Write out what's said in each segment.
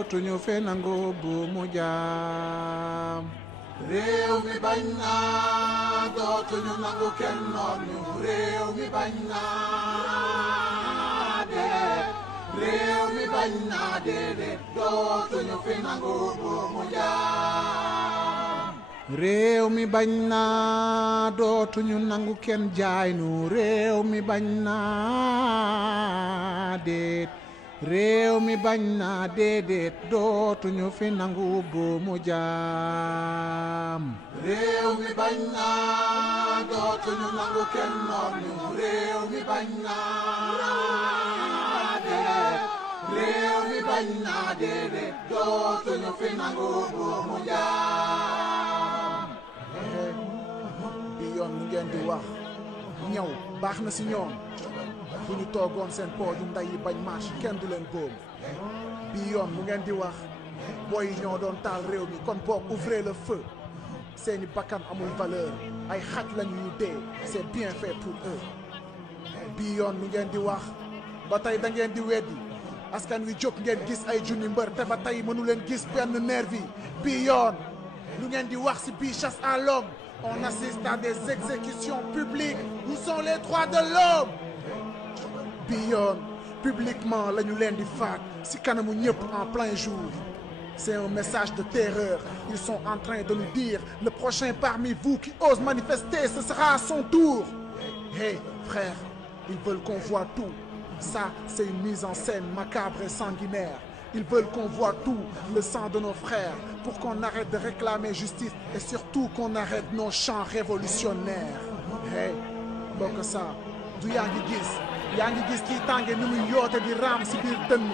dootuñu fe nangu bu mu jaam réew mi bañ naa dootuñu nangu kenn noon ñu réew mi bañ naa déedéet réew mi bañ naa déedéet dootuñu fi nangu bu mu jaam réew mi bañ naa dootuñu nangu kenn jaay nu réew mi bañ naa déet réew mi bañ naa déedéet dootuñu fi nangu bu mu jaam réew mi bañ naa dootuñu nangu kenn noon ñu réew mi bañ naa déedéet réew mi bañ naa déedéet dootuñu fi nangu bu mu jaam bi yoon mu ngeen di wax ñëw baax na si ñoom bu ñu toogoon seen pooju nday yi bañ marche kenn du leen boom bii yoon mu ngeen di wax booy yi ñoo doon taal réew mi kon boog ouvrez le feu seeni bakkan amul valeur ay xaj lañu yu dee c'est bien fait pour eux bii yoon mu ngeen di wax ba tey da ngeen di weddi askan wi jóg ngeen gis ay junni mbër te ba tey mënu leen gis benn nervi bii yoon lu ngeen di wax si bii chasse à l'homme on assiste à des exécutions publiques où sont les droits de l'homme bii yoon publiquement la ñu leen di faat si kanamu ñëpp en plein jour c'est un message de terreur ils sont en train de nous dire le prochain parmi vous qui ose manifester ce sera à son tour hey frère ils veulent qu'on voit tout ça c'est une mise en scène macabre et sanguinaire ils veulent qu'on voit tout le sang de nos frères pour qu'on arrête de réclamer justice et surtout qu'on arrête nos chants révolutionnaires hey bokk ça du yaa ngi gis kii tànge ni muy yoote di raam si biir dënn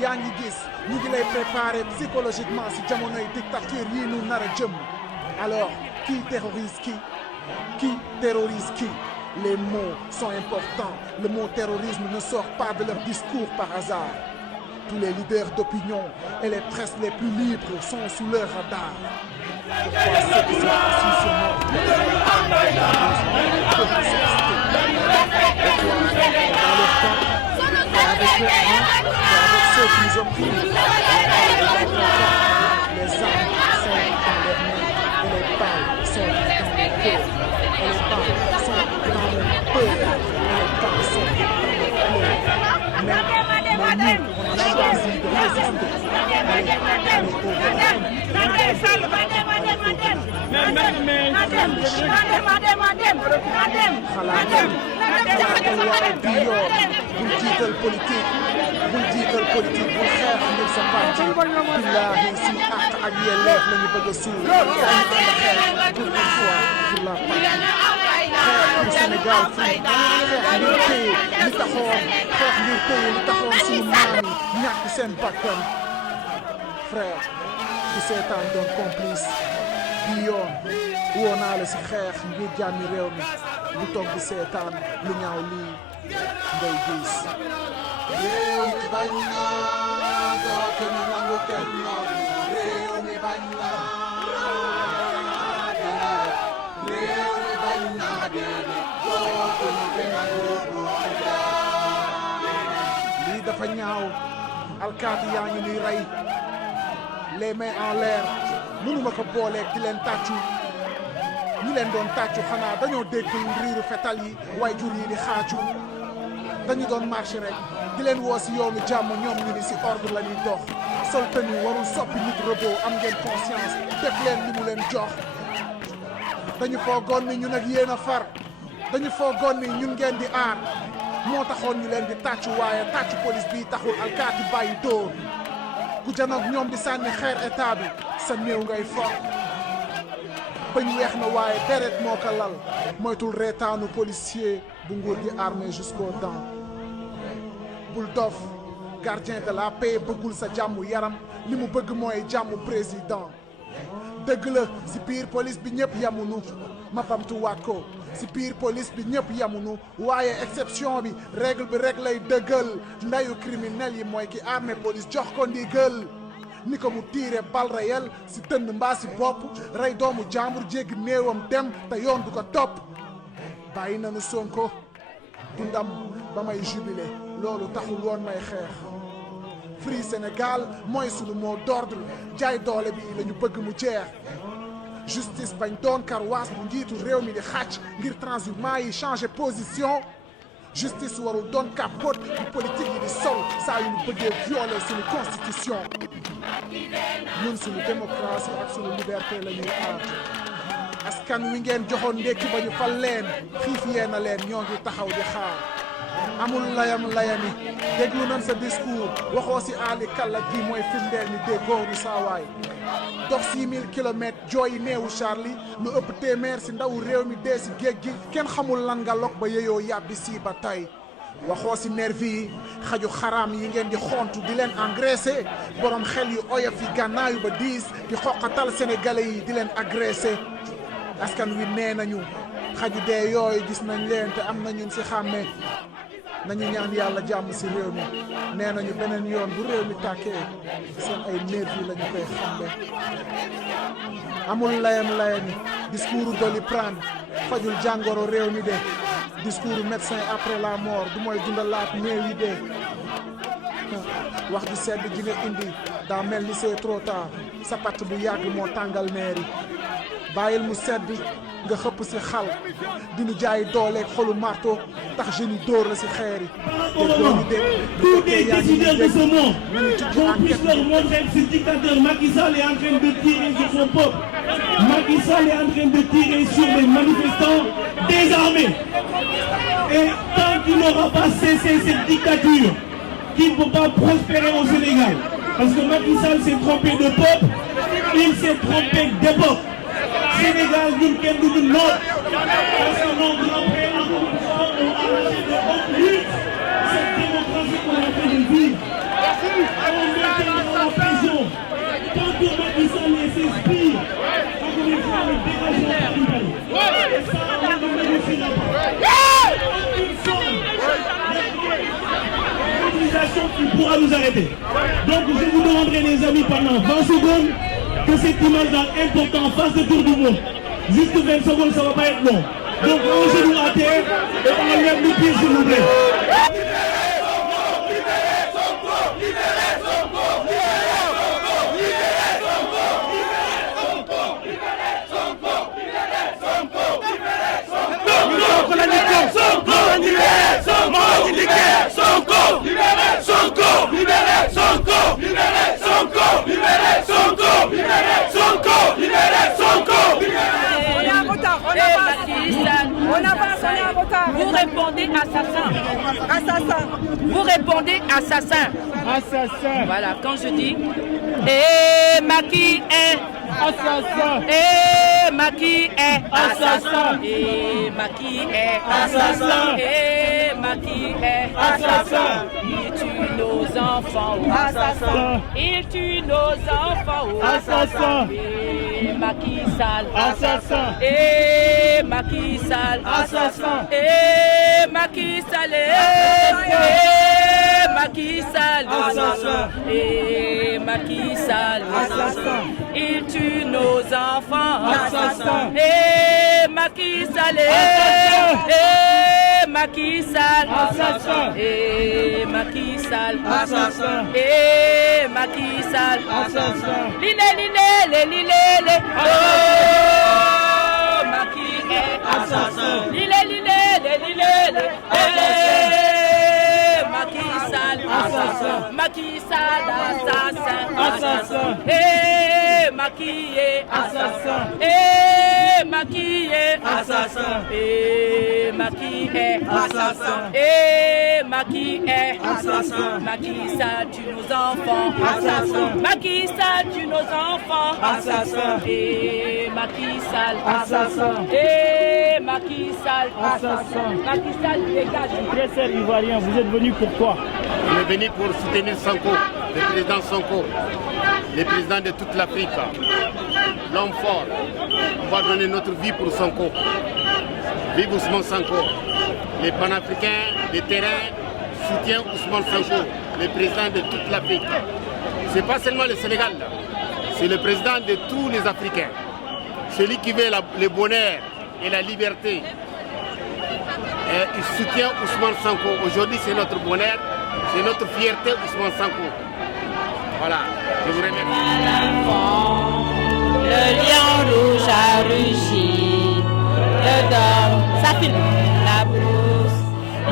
yaa ngi gis ñu ngi lay préparer psychologiquement si jamonoy dictature yii nu nar a jëm alors qui terrorise qui terrorise qui les mots sont importants le mot terrorisme ne sort pas de leur discours par hasard tous les leaders d'opinion et les presses les plus libres sont sous leur radar pourquoi ceux qui sont assis sur moi ceux qui nous oppriment, les armes sont dans leurs mains et les balles sont dans leurs cœurs. Et les balles sont dans leurs peurs. Et les balles sont dans leurs pleurs. Mais nous, on a choisi de résister. Bul jiital politique bul xeex ngir sa parti billaahi si àq ak yelleef la ñu bëgg a suul dañu ànd xeex pour une fois pour la patrie xeex pour Sénégal fii xeex ngir téye li taxoon suñu maam yi ñàkk seen bakkan frère bu seetaan doon complice bi yoon woo naa la si xeex ngir jàmmi réew mi bu toog di seetaan lu ñaaw lii ngay gis réew mi bañ naa dootuñu nangu kenn noonu réew mi bañ naa déedéet réew mi bañ naa déedéet dootuñu fi nangu bu lii dafa ñaaw alkaati yaa ngi nuy rey les mains en l'air mënuma ko booleeg di leen tàccu ñi leen doon tàccu xanaa dañoo dégg riiru fetal yi waaye jur yi di xaacu dañu doon marché rek di leen woo si yoonu jàmm ñoom ñu ni si ordre la ñuy dox sol tenue warul soppi nit robot am ngeen conscience def leen li mu leen jox dañu foogoon ni ñun ak yéen a far dañu foogoon ni ñun ngeen di aar moo taxoon ñu leen di tàccu waaye tàccu police bii taxul alkaati bàyyi dóor ku janoog ñoom di sànni xeer état bi sa néew ngay foog bañ weex na waaye deret moo ko lal moytul reetaanu policier bu nguur gi armé jusqu'aux dents bul dof gardien de la paix bëggul sa jàmm yaram li mu bëgg mooy jàmm président dëgg la si biir police bi ñëpp yamunu ma bamtuwaat ko si biir police bi ñëpp yamunu waaye exception bi règle bi rek lay dëggal ndayu criminel yi mooy ki armé police jox ko ndigal ni ko mu tiire bal réel si tënn mbaa si bopp rey doomu jàmbur jéggi néewam dem te yoon du ko topp bàyyi nanu Sonko du ndam ba may jubilé loolu taxul woon may xeex Free Sénégal mooy sunu mot d'ordre jaay doole bi la ñu bëgg mu jeex justice bañ doon karwaas bu njiitu réew mi di xàcc ngir transhumants yi changer position justice warul doon capote bu politique yi di sol saa yu ñu bëggee violer suñu constitution ñun suñu démocratie ak suñu liberté la ñuy aar askan wi ngeen joxoon ndekki ba ñu fal leen xiif yee na leen ñoo ngi taxaw di xaar amul layami déglu nañ sa discours waxoo si aali kàlla gi mooy firndeel ni déggoo ñu saawaay dox 6000 kilomètres jooyi neewu Charlie lu ëpp téeméer si ndawu réew mi dee si géej gi kenn xamul lan nga lok ba yeyoo yàbbi si ba tey waxoo si nervi yi xaju xaraam yi ngeen di xontu di leen engraissé borom xel yu oyof yi gànnaayu ba diis di xoqatal sénégalais yi di leen agressé askan wi nee nañu xaju dee yooyu gis nañ leen te am na ñun si xàmme nañu ñaan yàlla jàmm si réew mi nee nañu beneen yoon bu réew mi tàkkee seen ay nervi la ñu koy xambe amul layami discours Doliprane fajul jàngoro réew mi de discours médecin après la mort du mooy dundalaat néew yi de wax ju sedd ji nga indi daa mel ni c'est trop tard sa patt bu yàgg moo tàngal neeri bàyyil mu sedd nga xëpp si xal dinu jaay dooleeg xolu marto tax jeunes yi dóor la si xeer yi tous les décideurs de ce monde qu'on puisse leur montrer que ce dictateur Macky Sall est en train de tirer sur son peuple. Macky Sall est en train de tirer sur les manifestants désarmés. Et tant qu'il n'aura pas cessé cette dictature, qui ne peut pas prospérer au Sénégal, parce que Macky Sall s'est trompé de peuple, il s'est trompé d'époque. Sénégal ñun kenn du ñun noot parce que nos grands-pères encore une fois ont arraché de haute lutte cette démocratie qu'on est en train de vivre. On maintient dans la prison. Tant que Macky Sall et ses sbires, encore une fois, le dégagement du pays. Et ça, on ne vérifiera pas. Aucune forme d'organisation qui pourra nous arrêter. Donc je vous demanderai les amis pendant 20 secondes que cette image-là importante fasse le tour du monde. Juste 20 secondes, ça ne va pas être long. Donc un genou à terre et on lève le pied s'il vous plaît. Vous répondez assassin. Assassin. Vous répondez assassin. Assassin. Voilà, quand je dis Macky est assassin. Macky est assassin. Macky est assassin. Macky est assassin. Il tue nos enfants. Assassin. Il tue nos enfants. Assassin. Macky Sall. Assassin. Macky Sall. Assassin. Macky Sall. Macky Sall. Assassin. Macky Sall. Assassin. Il tue nos enfants. Assassin. Macky Sall. Macky Sall. Assassin. Macky Sall. Assassin. Macky Sall. Assassin. Lile. Oh, Macky est assassin. Lile. Macky Sall. Assassin. Macky Sall, assassin. Assassin. Macky est Assassin. Macky est Assassin. Macky est Assassin. Macky est Assassin. Macky Sall tue nos enfants. Assassin. Macky Sall tue nos enfants. Assassin. Macky Sall. Assassin. Macky Sall. Assassin. Macky Sall dégage. Très cher Ivoirien, vous êtes venu pourquoi? On est venu pour soutenir Sonko, le président Sonko, le président de toute l'Afrique, l'homme fort. On va donner notre vie pour Sonko. Vive Ousmane Sonko. Les panafricains de terrain soutiennent Ousmane Sonko, le président de toute l'Afrique. Ce n'est pas seulement le Sénégal, c'est le président de tous les Africains. Celui qui veut le bonheur et la liberté. Et il soutient Ousmane Sonko. Aujourd'hui, c'est notre bonheur, c'est notre fierté, Ousmane Sonko. Voilà, je vous remercie. Le lion rouge a rugi, le dôme, ça filme la brousse.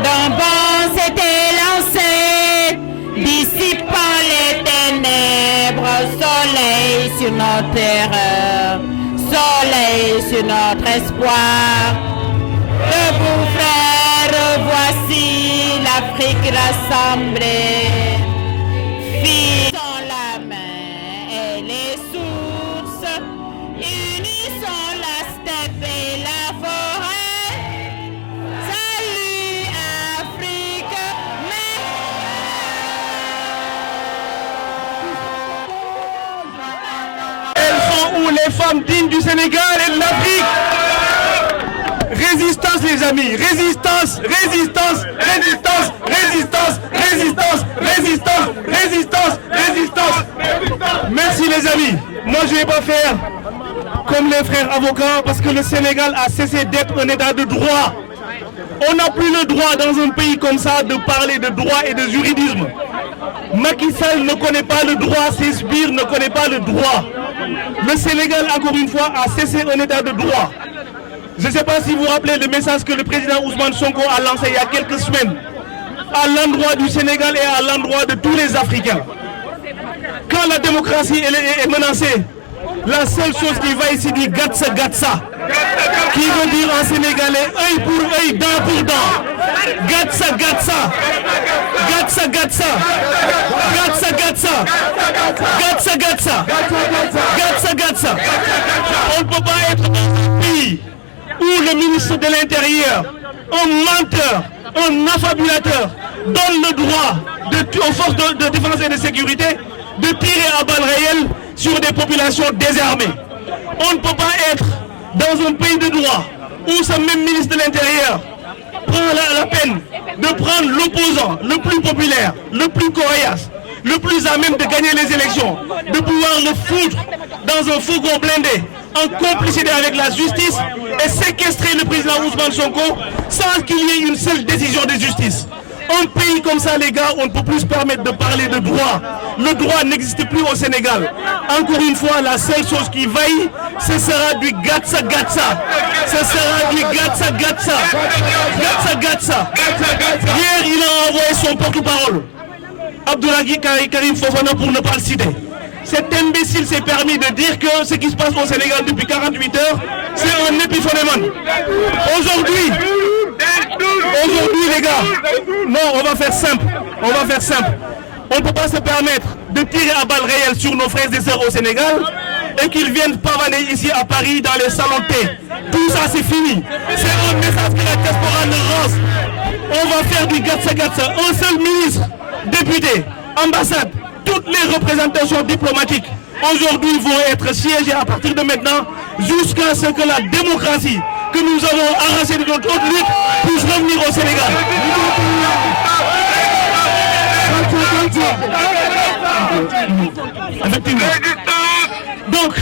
D'un bond s'était lancé, dissipant les ténèbres, soleil sur notre terreur, soleil sur notre espoir. Debout frères, voici l'Afrique rassemblée. Finissons la main et les sources, unissons la steppe et la forêt. Salut Afrique, Elles sont où les femmes dignes du Sénégal et de l'Afrique? Résistance les amis, résistance, résistance, résistance, résistance, résistance, résistance, résistance, résistance. Merci les amis. Moi je ne vais pas faire comme les frères avocats parce que le Sénégal a cessé d'être un état de droit. On n'a plus le droit dans un pays comme ça de parler de droit et de juridisme. Macky Sall ne connaît pas le droit, ses sbires ne connaît pas le droit. Le Sénégal, encore une fois, a cessé un état de droit. Je ne sais pas si vous vous rappelez le message que le président Ousmane Sonko a lancé il y a quelques semaines à l'endroit du Sénégal et à l'endroit de tous les Africains. Quand la démocratie est menacée, la seule chose qui va ici dire Gatsa Gatsa, qui veut dire en sénégalais œil pour œil, dent pour dent. Gatsa Gatsa, Gatsa Gatsa, Gatsa Gatsa, Gatsa Gatsa, Gatsa Gatsa. On ne peut pas être dans un pays où le ministre de l'Intérieur, un menteur, un affabulateur, donne le droit aux forces de défense et de sécurité de tirer à balles réelles sur des populations désarmées. On ne peut pas être dans un pays de droit où ce même ministre de l'Intérieur prend la peine de prendre l'opposant le plus populaire, le plus coriace, le plus à même de gagner les élections, de pouvoir le foutre dans un fourgon blindé en complicité avec la justice et séquestrer le président Ousmane Sonko sans qu'il y ait une seule décision de justice. Un pays comme ça, les gars, on ne peut plus se permettre de parler de droit. Le droit n'existe plus au Sénégal. Encore une fois, la seule chose qui vaille, ce sera du Gatsa Gatsa. Ce sera du Gatsa Gatsa. Gatsa Gatsa. Hier, il a envoyé son porte-parole, Abdoulaye Karim Fofana, pour ne pas le citer. Cet imbécile s'est permis de dire que ce qui se passe au Sénégal depuis 48 heures, c'est un épiphénomène. Aujourd'hui, les gars, non, on va faire simple. On va faire simple. On ne peut pas se permettre de tirer à balles réelles sur nos frères et sœurs au Sénégal et qu'ils viennent pavaner ici à Paris dans les salons de thé. Tout ça, c'est fini. C'est un message que la diaspora ne rance. On va faire du Gatsa Gatsa. Un seul ministre, député, ambassade, toutes les représentations diplomatiques aujourd'hui vont être siégées à partir de maintenant jusqu'à ce que la démocratie que nous avons arrachée de notre haute lutte puisse revenir au Sénégal. Effectivement. Donc,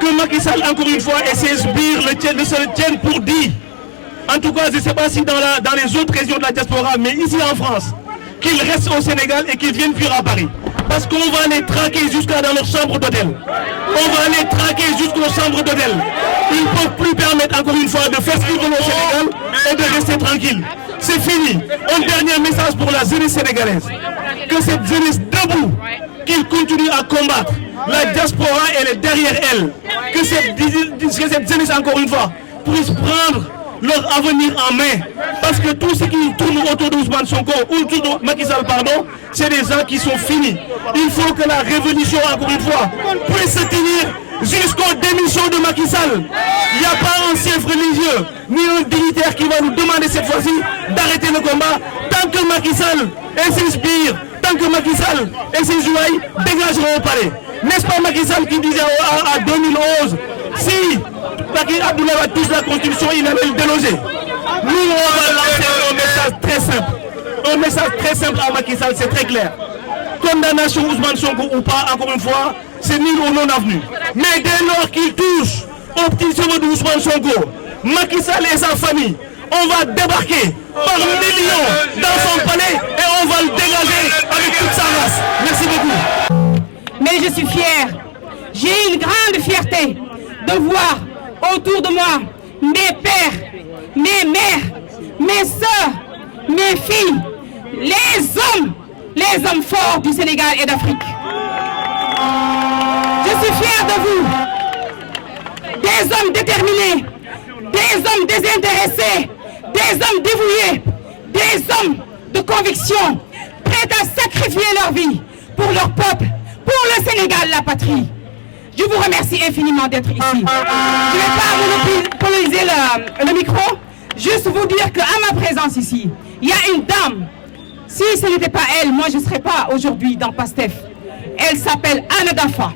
que Macky Sall, encore une fois, et ses sbires se tiennent pour dit. En tout cas, je ne sais pas si dans les autres régions de la diaspora, mais ici en France, qu'ils restent au Sénégal et qu'ils viennent fuir à Paris. Parce qu'on va les traquer jusqu'à dans leur chambre d'hôtel. On va les traquer jusqu'aux chambres d'hôtel. Ils ne peuvent plus permettre, encore une fois, de faire ce qu'ils veulent au Sénégal et de rester tranquille. C'est fini. Un dernier message pour la jeunesse sénégalaise. Que cette jeunesse debout, qu'ils continuent à combattre. La diaspora, elle est derrière elle. Que cette jeunesse, encore une fois, puisse prendre leur avenir en main. Parce que tout ce qui tourne autour d'Ousmane Sonko, ou autour de Macky Sall, pardon, c'est des gens qui sont finis. Il faut que la révolution, encore une fois, puisse se tenir jusqu'aux démissions de Macky Sall. Il n'y a pas un chef religieux, ni un dignitaire qui va nous demander cette fois-ci d'arrêter le combat tant que Macky Sall et ses sbires, tant que Macky Sall et ses jouailles dégageront au palais. N'est-ce pas Macky Sall qui disait à 2011, si Macky Abdoulaye va toucher la Constitution, il allait le déloger. Nous, on va lancer un message très simple. Un message très simple à Macky Sall, c'est très clair. Condamnation Ousmane Sonko ou pas, encore une fois, c'est nul ou non avenu. Mais dès lors qu'il touche au petit cheveu d'Ousmane Sonko, Macky Sall et sa famille, on va débarquer par millions dans son palais et on va le dégager avec toute sa race. Merci beaucoup. mais je suis fière. J'ai une grande fierté de voir autour de moi mes pères, mes mères, mes sœurs, mes filles, les hommes forts du Sénégal et d'Afrique. Je suis fière de vous, des hommes déterminés, des hommes désintéressés, des hommes dévoués, des hommes de conviction, prêts à sacrifier leur vie pour leur peuple, pour le Sénégal, la patrie. Je vous remercie infiniment d'être ici. Je ne vais pas monopoliser le micro, juste vous dire qu'à ma présence ici, il y a une dame. Si ce n'était pas elle, moi je ne serais pas aujourd'hui dans PASTEF. Elle s'appelle Anna Dafa.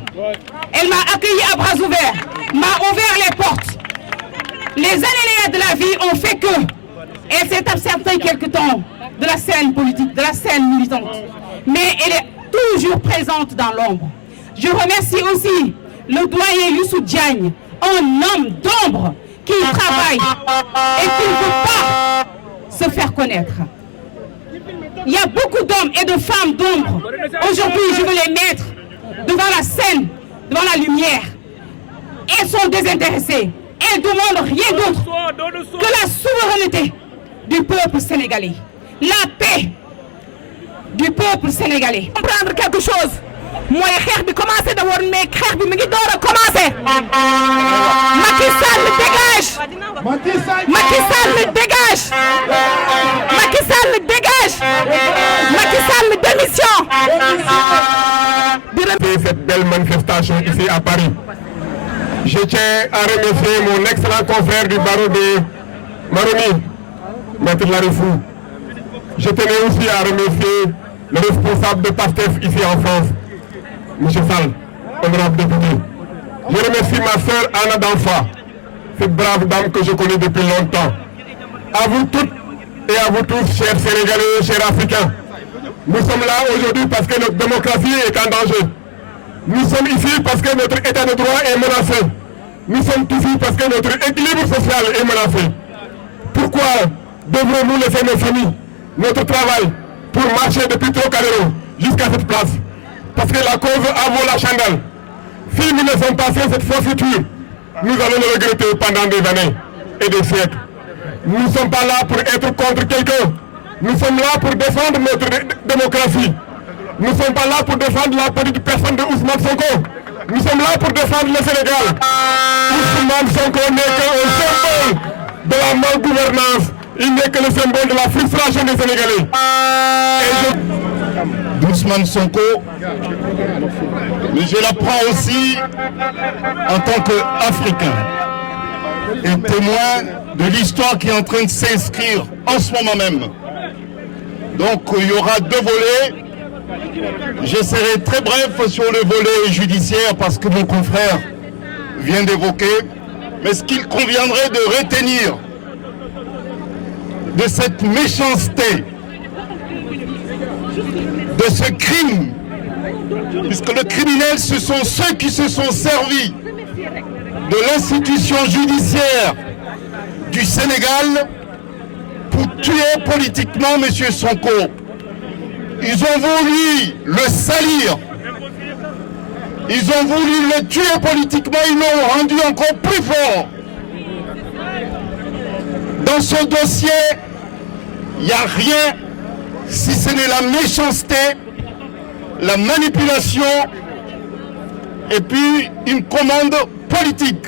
Elle m'a accueilli à bras ouverts, m'a ouvert les portes. Les aléas de la vie ont fait que elle s'est absentée quelque temps de la scène politique, de la scène militante. Mais elle est toujours présente dans l'ombre. Je remercie aussi le doyen Youssou Diagne, un homme d'ombre qui travaille et qui ne veut pas se faire connaître. Il y a beaucoup d'hommes et de femmes d'ombre. Aujourd'hui, je veux les mettre devant la scène, devant la lumière. Elles sont désintéressées. Elles ne demandent rien d'autre que la souveraineté du peuple sénégalais. La paix du peuple sénégalais. Comprendre quelque chose. Moi, xeex bi commencé da woon mais xeex bi mi ngi door a commencé. Macky Sall dégage. Macky Sall dégage. Macky Sall dégage. Macky Sall démission. Cette belle manifestation ici à Paris. Je tiens à remercier mon excellent confrère du barreau de Maroni, Maître Larifou. Je tenais aussi à remercier le responsable de PASTEF ici en France, M. Sall, honorable député. Je remercie ma sœur Anna Dafa, cette brave dame que je connais depuis longtemps. À vous toutes et à vous tous, chers Sénégalais, chers Africains. Nous sommes là aujourd'hui parce que notre démocratie est en danger. Nous sommes ici parce que notre état de droit est menacé. Nous sommes ici parce que notre équilibre social est menacé. Pourquoi devrons-nous laisser nos familles, notre travail, pour marcher depuis Trocadéro jusqu'à cette place? Parce que la cause en vaut la chandelle. Si nous laissons passer cette forfaiture, nous allons le regretter pendant des années et des siècles. Nous ne sommes pas là pour être contre quelqu'un. Nous sommes là pour défendre notre démocratie. Nous ne sommes pas là pour défendre la petite personne de Ousmane Sonko. Nous sommes là pour défendre le Sénégal. Ousmane Sonko n'est qu'un symbole de la malgouvernance. Il n'est que le symbole de la frustration des Sénégalais. Ousmane Sonko, mais je la prends aussi en tant qu'Africain et témoin de l'histoire qui est en train de s'inscrire en ce moment même. Donc il y aura deux volets. Je serai très bref sur le volet judiciaire parce que mon confrère vient d'évoquer, mais ce qu'il conviendrait de retenir de cette méchanceté, de ce crime, puisque le criminel, ce sont ceux qui se sont servis de l'institution judiciaire du Sénégal pour tuer politiquement M. Sonko. Ils ont voulu le salir, ils ont voulu le tuer politiquement, ils l'ont rendu encore plus fort. Dans ce dossier, il n'y a rien si ce n'est la méchanceté, la manipulation et puis une commande politique.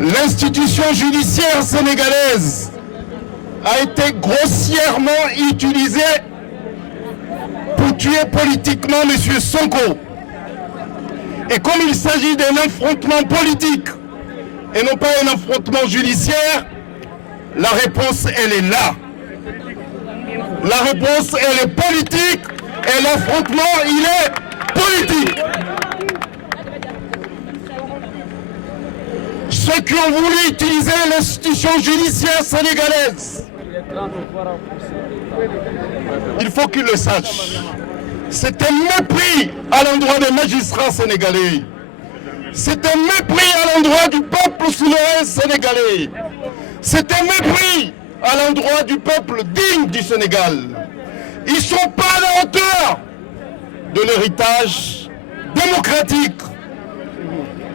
L'institution judiciaire sénégalaise a été grossièrement utilisée pour tuer politiquement M. Sonko. Et comme il s'agit d'un affrontement politique et non pas un affrontement judiciaire, la réponse, elle est là. La réponse, elle est politique et l'affrontement, il est politique. Ceux qui ont voulu utiliser l'institution judiciaire sénégalaise, il faut qu'ils le sachent. C'est un mépris à l'endroit des magistrats sénégalais. C'est un mépris à l'endroit du peuple souverain sénégalais. C'est un mépris à l'endroit du peuple digne du Sénégal. Ils ne sont pas à la hauteur de l'héritage démocratique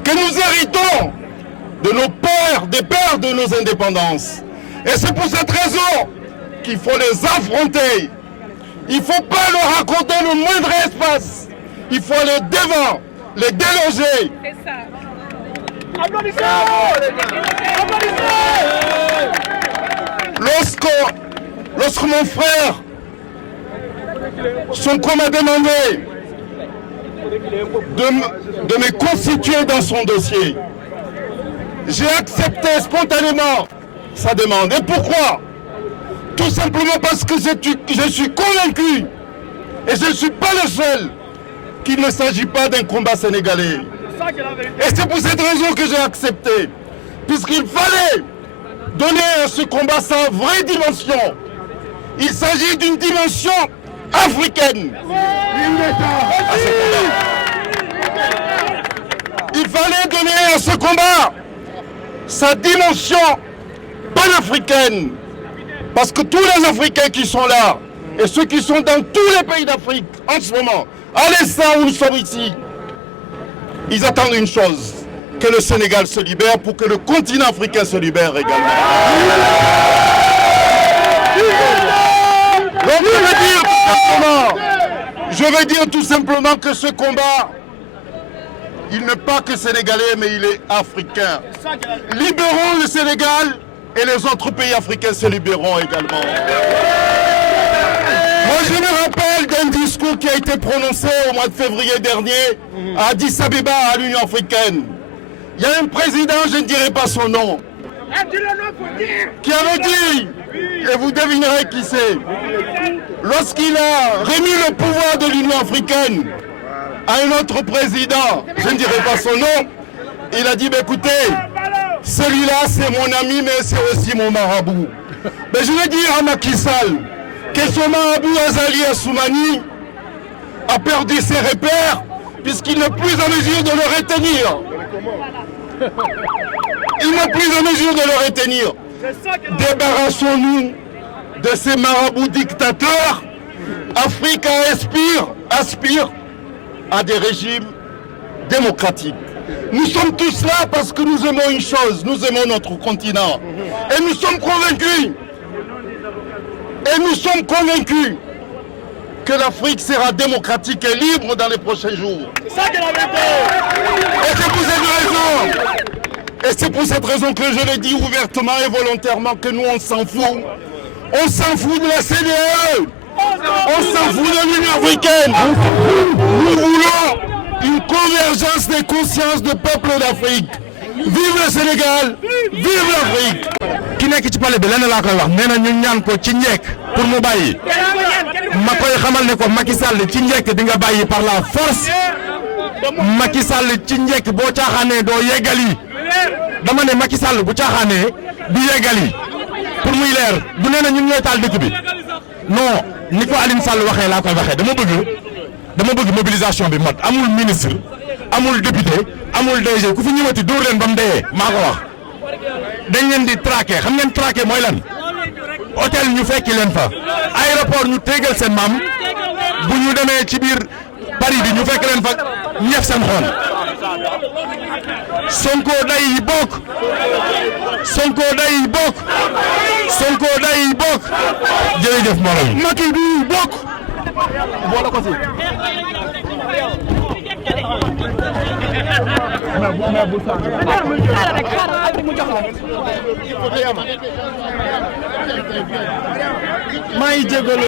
que nous héritons de nos pères, des pères de nos indépendances. Et c'est pour cette raison qu'il faut les affronter. Il ne faut pas leur raconter le moindre espace. Il faut aller devant, les déloger. C'est ça. Lorsque mon frère, Sonko m'a demandé de me constituer dans son dossier, j'ai accepté spontanément sa demande. Et pourquoi? Tout simplement parce que je suis convaincu, et je ne suis pas le seul, qu'il ne s'agit pas d'un combat sénégalais. Et c'est pour cette raison que j'ai accepté, puisqu'il fallait donner à ce combat sa vraie dimension. Il s'agit d'une dimension africaine. Il fallait donner à ce combat sa dimension panafricaine. Parce que tous les Africains qui sont là, et ceux qui sont dans tous les pays d'Afrique en ce moment, à l'instant où nous sommes ici, ils attendent une chose, que le Sénégal se libère pour que le continent africain se libère également. Donc je veux dire tout simplement que ce combat, il n'est pas que sénégalais, mais il est africain. Libérons le Sénégal et les autres pays africains se libéreront également. Moi, je me rappelle d'un discours qui a été prononcé au mois de février dernier à Addis Abeba, à l'Union africaine. Il y a un président, je ne dirai pas son nom, qui avait dit, et vous devinerez qui c'est, lorsqu'il a remis le pouvoir de l'Union africaine à un autre président, je ne dirai pas son nom, il a dit, écoutez, celui-là c'est mon ami, mais c'est aussi mon marabout. Mais je veux dire à Macky Sall que son marabout Azali Assoumani a perdu ses repères puisqu'il n'est plus en mesure de le retenir. Il n'est plus en mesure de le retenir. Débarrassons-nous de ces marabouts dictateurs. Afrique aspire à des régimes démocratiques. Nous sommes tous là parce que nous aimons une chose, nous aimons notre continent. Et nous sommes convaincus que l'Afrique sera démocratique et libre dans les prochains jours. Et c'est pour cette raison que je l'ai dit ouvertement et volontairement que nous on s'en fout. On s'en fout de la CDAE. On s'en fout de l'Union africaine. Nous voulons une convergence des consciences de peuples d'Afrique. Vive le Sénégal, vive l'Afrique. ki nekk ci palais bi lenn laa koy wax nee na ñu ñaan ko ci njekk pour mu bàyyi ma koy xamal ne ko Macky Sall ci njekk di nga bàyyi par la force Macky Sall ci njekk boo caaxaanee doo yeggali dama ne Macky Sall bu caaxaanee du yeggali pour muy leer du nee na ñun ñooy taal dëkk bi non ni ko Aline Sall waxee laa koy waxee dama bëgg mobilisation bi mat amul ministre amul député amul DG ku fi ñëwati dóor leen ba mu dee maa ko wax dañ leen di traqué xam ngeen traqué mooy lan hôtel ñu fekki leen fa aéroport ñu tégal seen maam bu ñu demee ci biir Paris bi ñu fekk leen fa ñeef seen xool Sonko day bokk Sonko day bokk Sonko day bokk jërëjëf mbooloo mi Macky du bokk boole ko si maa ngi jégalu